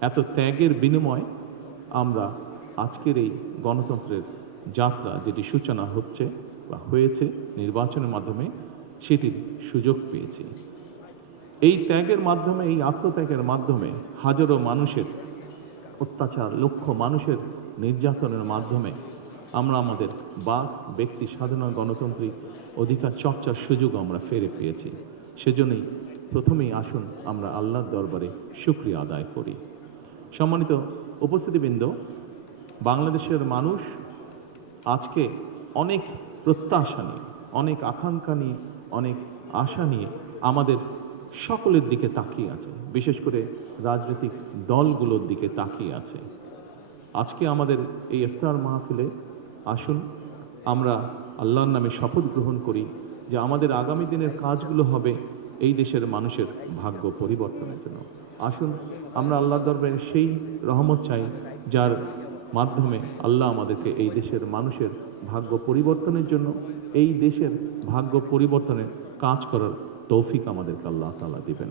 এত ত্যাগের বিনিময়ে আমরা আজকের এই গণতন্ত্রের যাত্রা যেটি সূচনা হচ্ছে বা হয়েছে নির্বাচনের মাধ্যমে, সেটির সুযোগ পেয়েছি। এই ত্যাগের মাধ্যমে, এই আত্মত্যাগের মাধ্যমে হাজারো মানুষের অত্যাচার, লক্ষ মানুষের নির্যাতনের মাধ্যমে আমরা আমাদের বাক, ব্যক্তি স্বাধীনতা, গণতান্ত্রিক অধিকার চর্চার সুযোগ আমরা ফিরে পেয়েছি। সেজন্যই প্রথমেই আসুন আমরা আল্লাহর দরবারে শুকরিয়া আদায় করি। সম্মানিত উপস্থিতিবৃন্দ, বাংলাদেশের মানুষ আজকে অনেক প্রত্যাশা নিয়ে, অনেক আকাঙ্ক্ষা নিয়ে, অনেক আশা নিয়ে আমাদের সকলের দিকে তাকিয়ে আছে, বিশেষ করে রাজনৈতিক দলগুলোর দিকে তাকিয়ে আছে। আজকে আমাদের এই ইফতার মাহফিলে আসুন আমরা আল্লাহর নামে শপথ গ্রহণ করি যে আমাদের আগামী দিনের কাজগুলো হবে এই দেশের মানুষের ভাগ্য পরিবর্তনের জন্য। আসুন আমরা আল্লাহর দরবারে সেই রহমত চাই যার মাধ্যমে আল্লাহ আমাদেরকে এই দেশের মানুষের ভাগ্য পরিবর্তনের জন্য, এই দেশের ভাগ্য পরিবর্তনের কাজ করার তৌফিক আমাদেরকে আল্লাহ তাআলা দিবেন।